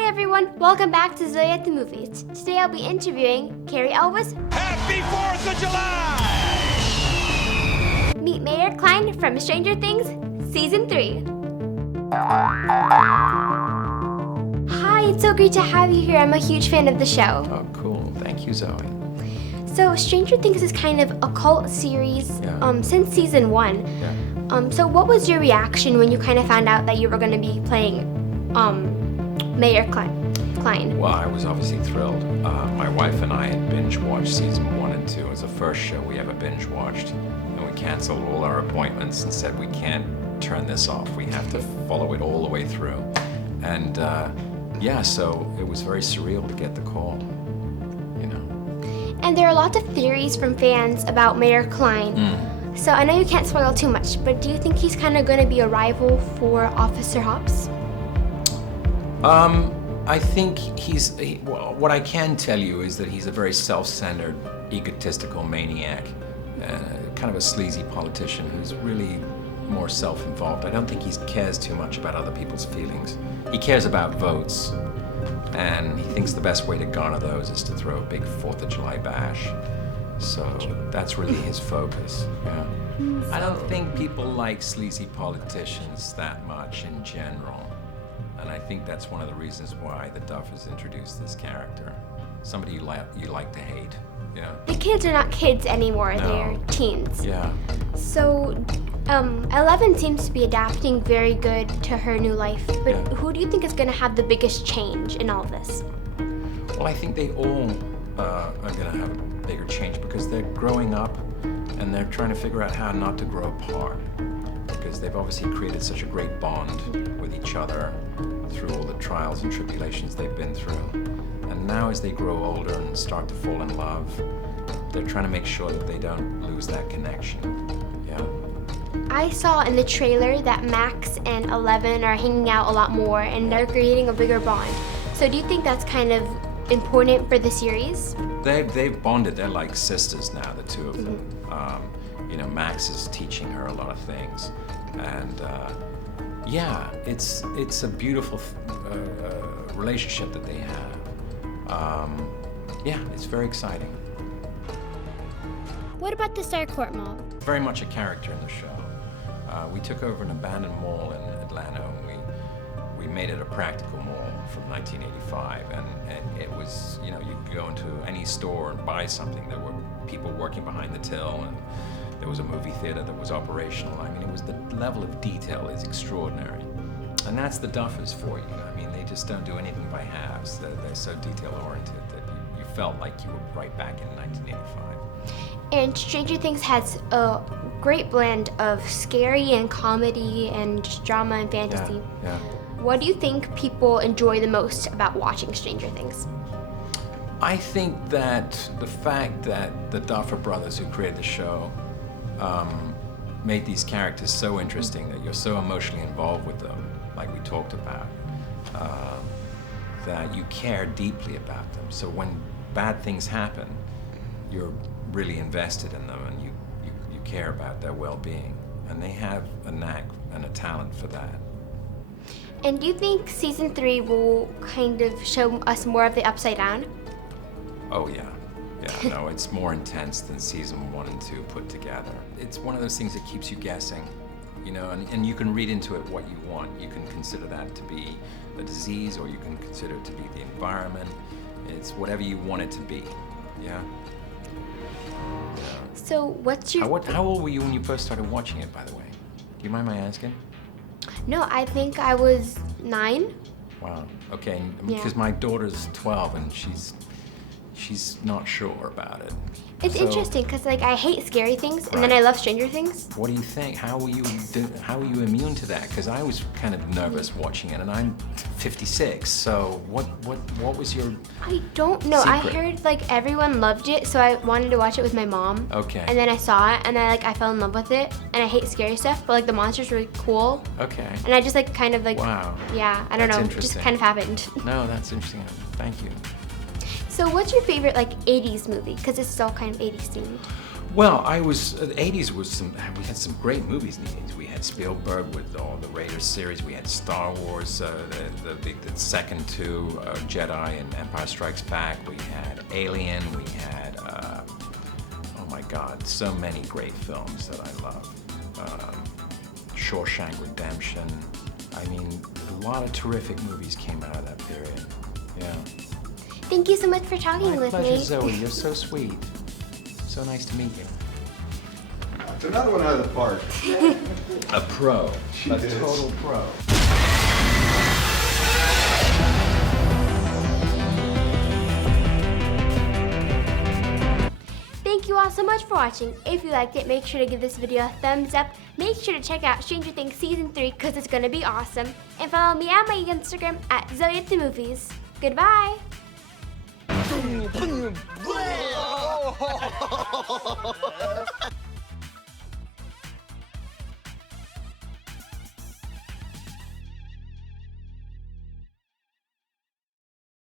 Hi everyone, welcome back to Zoe at the Movies. Today I'll be interviewing Cary Elwes. Happy 4th of July! Meet Mayor Kline from Stranger Things, Season 3. Hi, it's so great to have you here. I'm a huge fan of the show. Oh, cool. Thank you, Zoe. So Stranger Things is kind of a cult series since Season 1. Yeah. So what was your reaction when you kind of found out that you were going to be playing Mayor Kline? Well, I was obviously thrilled. My wife and I had binge-watched Season 1 and 2. It was the first show we ever binge-watched. And we canceled all our appointments and said, we can't turn this off. We have to follow it all the way through. And so it was very surreal to get the call, you know. And there are lots of theories from fans about Mayor Kline. So I know you can't spoil too much, but do you think he's kind of going to be a rival for Officer Hobbs? I think what I can tell you is that he's a very self-centered, egotistical maniac, kind of a sleazy politician who's really more self-involved. I don't think he cares too much about other people's feelings. He cares about votes, and he thinks the best way to garner those is to throw a big 4th of July bash. So that's really his focus, yeah. I don't think people like sleazy politicians that much in general. And I think that's one of the reasons why the Duffers introduced this character. Somebody you like to hate, yeah. The kids are not kids anymore, No. they're teens. Yeah. So, 11 seems to be adapting very good to her new life, but Yeah. who do you think is going to have the biggest change in all of this? Well, I think they all are going to have a bigger change because they're growing up and they're trying to figure out how not to grow apart. Because they've obviously created such a great bond with each other through all the trials and tribulations they've been through. And now as they grow older and start to fall in love, they're trying to make sure that they don't lose that connection. Yeah. I saw in the trailer that Max and 11 are hanging out a lot more and they're creating a bigger bond. So do you think that's kind of important for the series? They've bonded. They're like sisters now, the two of them. Max is teaching her a lot of things. And it's a beautiful relationship that they have. It's very exciting. What about the Star Court Mall? Very much a character in the show. We took over an abandoned mall in Atlanta and we made it a practical mall from 1985. And it was, you could go into any store and buy something. There were people working behind the till and there was a movie theater that was operational. I mean, the level of detail is extraordinary. And that's the Duffers for you. I mean, they just don't do anything by halves. They're so detail-oriented that you felt like you were right back in 1985. And Stranger Things has a great blend of scary and comedy and just drama and fantasy. Yeah. What do you think people enjoy the most about watching Stranger Things? I think that the fact that the Duffer brothers who created the show made these characters so interesting that you're so emotionally involved with them, like we talked about, that you care deeply about them. So when bad things happen, you're really invested in them and you care about their well-being. And they have a knack and a talent for that. And do you think Season 3 will kind of show us more of the Upside Down? Oh, yeah. Yeah, no, it's more intense than Season 1 and 2 put together. It's one of those things that keeps you guessing, and you can read into it what you want. You can consider that to be a disease, or you can consider it to be the environment. It's whatever you want it to be, yeah? So what's your... How old were you when you first started watching it, by the way? Do you mind my asking? No, I think I was 9. Wow, okay, Yeah. because my daughter's 12 and she's not sure about it. It's So, interesting because I hate scary things and then I love Stranger Things. What do you think? How were you immune to that? Because I was kind of nervous watching it, and I'm 56. So what was your? I don't know. I secret? heard everyone loved it, so I wanted to watch it with my mom. Okay. And then I saw it, and I fell in love with it. And I hate scary stuff, but the monsters were cool. Okay. And I just Wow. Yeah, I don't That's know. interesting. Just kind of happened. No, that's interesting. Thank you. So what's your favorite 80s movie? Because it's still kind of 80s themed. Well, the 80s we had some great movies in the 80s. We had Spielberg with all the Raiders series. We had Star Wars, the second two, Jedi and Empire Strikes Back. We had Alien. We had, oh my God, so many great films that I love. Shawshank Redemption. I mean, a lot of terrific movies came out of that period. Yeah. Thank you so much for talking My with pleasure, me. Zoe. You're so sweet. So nice to meet you. It's another one out of the park. A pro. She a is. total pro. Thank you all so much for watching. If you liked it, make sure to give this video a thumbs up. Make sure to check out Stranger Things Season 3 because it's going to be awesome. And follow me on my Instagram at Zoe at the Movies. Goodbye.